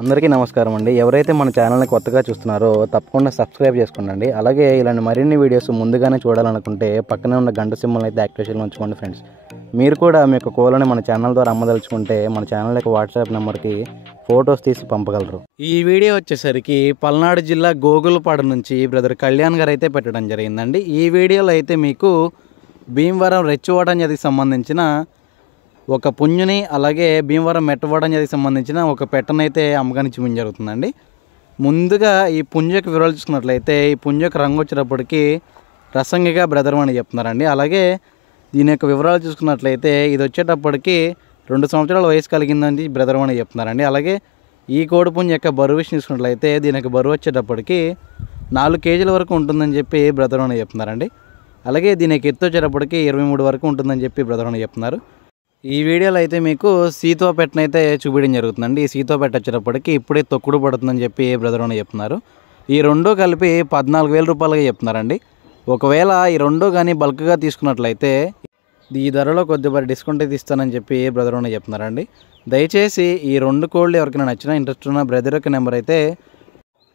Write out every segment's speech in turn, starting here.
అందరికీ నమస్కారం అండి. ఎవరైతే మన ఛానల్ని కొత్తగా చూస్తున్నారో తప్పకుండా సబ్స్క్రైబ్ చేసుకోండి. అలాగే ఇలాంటి మరిన్ని వీడియోస్ ముందుగానే చూడాలనుకుంటే పక్కనే ఉన్న గంట సింబల్ని అయితే యాక్టివేషన్లో ఉంచుకోండి ఫ్రెండ్స్. మీరు కూడా మీ యొక్క కోళ్ళని మన ఛానల్ ద్వారా అమ్మదలుచుకుంటే మన ఛానల్ యొక్క వాట్సాప్ నెంబర్కి ఫొటోస్ తీసి పంపగలరు. ఈ వీడియో వచ్చేసరికి పల్నాడు జిల్లా గోగులపాడు నుంచి బ్రదర్ కళ్యాణ్ గారు అయితే పెట్టడం జరిగిందండి. ఈ వీడియోలో అయితే మీకు భీమవరం రెచ్చివాడంజదికి సంబంధించిన ఒక పుంజుని అలాగే భీమవరం మెట్టవాడంజదికి సంబంధించిన ఒక పెట్టనైతే అమ్మకానికి చూపించడం జరుగుతుందండి. ముందుగా ఈ పుంజు యొక్క వివరాలు చూసుకున్నట్లయితే ఈ పుంజు యొక్క రంగు వచ్చేటప్పటికి రసంగిగా బ్రదర్ అని చెప్తున్నారండి. అలాగే దీని యొక్క వివరాలు చూసుకున్నట్లయితే ఇది వచ్చేటప్పటికి 2 సంవత్సరాల వయసు కలిగిందని బ్రదర్ అని చెప్తున్నారండి. అలాగే ఈ కోడి పుంజు యొక్క బరువు విషయం చూసుకున్నట్లయితే దీని యొక్క బరువు వచ్చేటప్పటికి 4 కేజీల వరకు ఉంటుందని చెప్పి బ్రదర్ అని చెప్తున్నారండి. అలాగే దీని యొక్క ఎత్తు వచ్చేటప్పటికి 23 వరకు ఉంటుందని చెప్పి బ్రదర్ అని చెప్తున్నారు. ఈ వీడియోలో అయితే మీకు సీతో పెట్టనైతే చూపించడం జరుగుతుందండి. ఈ సీతో పెట్ట వచ్చేటప్పటికి ఇప్పుడే తొక్కుడు పడుతుందని చెప్పి బ్రదర్ అని చెప్తున్నారు. ఈ రెండు కలిపి 14,000 రూపాయలుగా చెప్తున్నారండి. ఒకవేళ ఈ రెండు కానీ బల్క్గా తీసుకున్నట్లయితే ఈ ధరలో కొద్దిగా డిస్కౌంట్ అయితే ఇస్తానని చెప్పి బ్రదర్ అని చెప్తున్నారండి. దయచేసి ఈ రెండు కోళ్ళు ఎవరికైనా నచ్చినా ఇంట్రెస్ట్ ఉన్న బ్రదర్ యొక్క నెంబర్ అయితే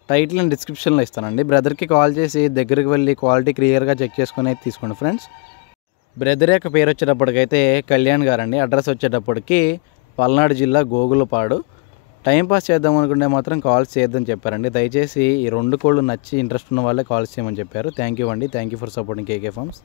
టైటిల్ అండ్ డిస్క్రిప్షన్లో ఇస్తానండి. బ్రదర్కి కాల్ చేసి దగ్గరికి వెళ్ళి క్వాలిటీ క్లియర్గా చెక్ చేసుకుని అయితే తీసుకోండి ఫ్రెండ్స్. బ్రదర్ యొక్క పేరు వచ్చేటప్పటికైతే కళ్యాణ్ గారండి. అడ్రస్ వచ్చేటప్పటికి పల్నాడు జిల్లా గోగులపాడు. టైంపాస్ చేద్దాం అనుకుంటే మాత్రం కాల్స్ చేయొద్దని చెప్పారండి. దయచేసి ఈ రెండు కోళ్ళు నచ్చి ఇంట్రెస్ట్ ఉన్న వాళ్ళే కాల్స్ చేయమని చెప్పారు. థ్యాంక్ యూ అండి. Thank you for supporting KK forms.